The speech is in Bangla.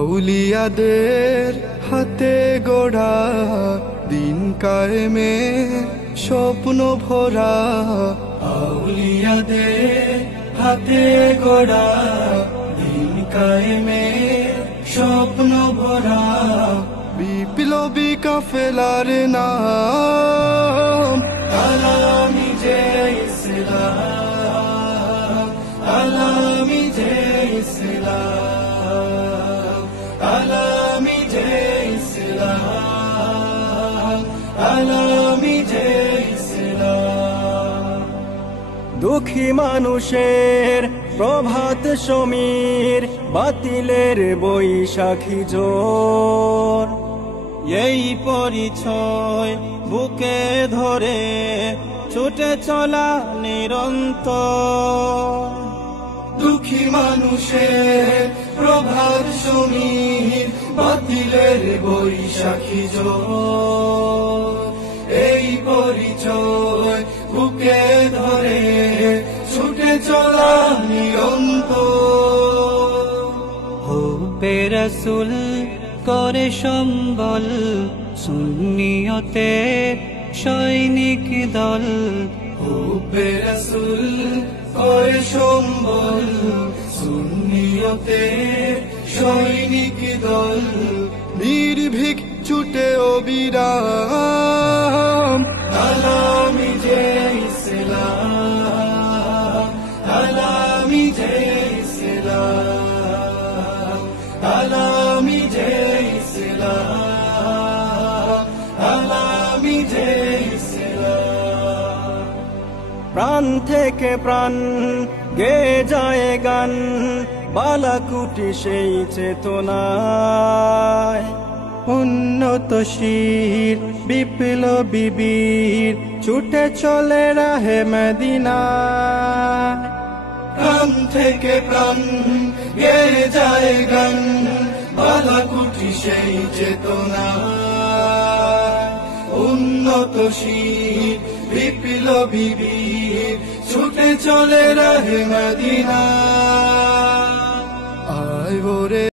আউলিয়াদের হাতে গড়া দিন কায়েমের স্বপ্ন ভরা, আউলিয়াদের হাতে গড়া দিন কায়েমের স্বপ্ন ভরা, বিপ্লবী কাফেলার নাম আলামি যে ইসলাম, আলামি যে ইসলাম, আলামি যে ইসলাম, আলামি যে ইসলাম। দুঃখী মানুষের প্রভাত সমীর, বাতিলের বৈশাখী জোর, এই পরিচয় বুকে ধরে ছুটে চলা নিরন্তর। দুঃখী মানুষের প্রভাত সমীর, বাতিলের বৈশাখী জোর, এই পরিচয় বুকে ধরে ছুটে চলা নিরন্তর। হুব্বে রাসূল করে সম্বল, সুন্নিয়তে সৈনিক দল, হুব্বে রাসূল করে সম্বল, সুন্নিয়তে সৈনিক দল, নির্ভীক ছুটে অবিরাম আলামি যে ইসলাম, আলামি যে ইসলাম, আলামি যে ইসলাম, আলামি যে ইসলাম। প্রাণ থেকে প্রাণ গে যায় গান, বালাকুটি সেই চেতনায়, উন্নত শির বিপ্লবী বীর ছুটে চলে রাহে মদিনায়। প্রাণ থেকে প্রাণ গে যায় গান, বালাকুটি সেই চেতনা, উন্নত শির বিপ্লবী বীর ছুটে চলে রাহে মদিনা। আয় ওরে